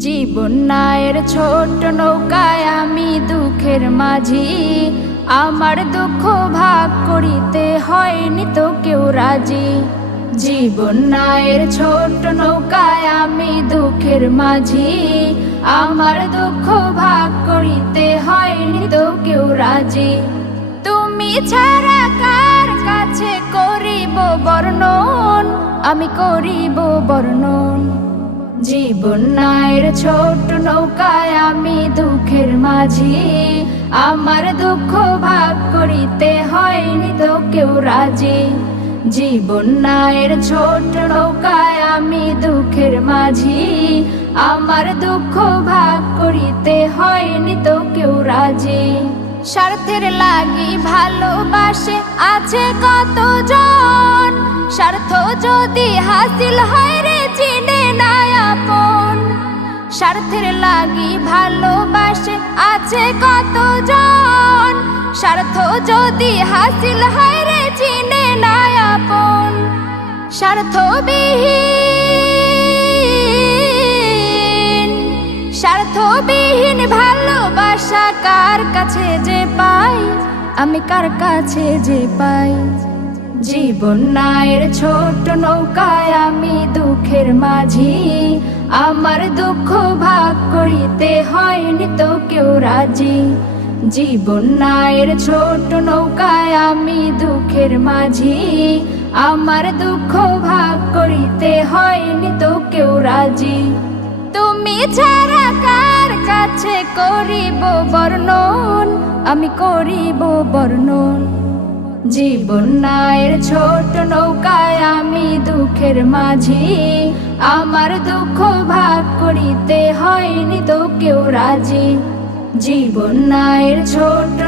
জীবন নায়ের ছোট নৌকায় আমি দুঃখের মাঝি, আমার দুঃখ ভাগ করিতে হয়নি তো কেউ রাজি। জীবন নায়ের ছোট নৌকায় আমি দুঃখের মাঝি, আমার দুঃখ ভাগ করিতে হয়নি তো কেউ রাজি। তুমি ছাড়া কার কাছে করিব বর্ণন, আমি করিব বর্ণন। জীবন নায়ের ছোট নৌকায় আমি দুঃখের মাঝি, আমার দুঃখ ভাগ করিতে হয়নি তো কেউ রাজি। জীবন নায়ের ছোট নৌকায় আমি দুঃখের মাঝি, আমার দুঃখ ভাগ করিতে হয়নি তো কেউ রাজি। স্বার্থের লাগি ভালোবাসে আছে কতজন, স্বার্থ যদি হাসিল হয় রে চিনে না আপন। স্বার্থের লাগি ভালোবাসে আছে কতজন, স্বার্থ যদি হাসিল হয় রে চিনে না আপন। স্বার্থবিহীন ভালোবাসা কার কাছে যে পাই, আমি কার কাছে যে পাই। জীবন নায়ের ছোট নৌকায় আমি দুঃখের মাঝি, আমার দুঃখ ভাগ করিতে হয়নি তো কেউ রাজি। জীবন নায়ের ছোট নৌকায় আমি দুঃখের মাঝি, আমার দুঃখ ভাগ করিতে হয়নি তো কেউ রাজি। তুমি ছাড়া কার কাছে করিব বর্ণন, আমি করিব বর্ণন। জীবন নায়ের ছোট নৌকায় আমি দুঃখের মাঝি, আমার দুঃখ ভাগ করিতে হয়নি তো কেউ রাজি। জীবন নায়ের ছোট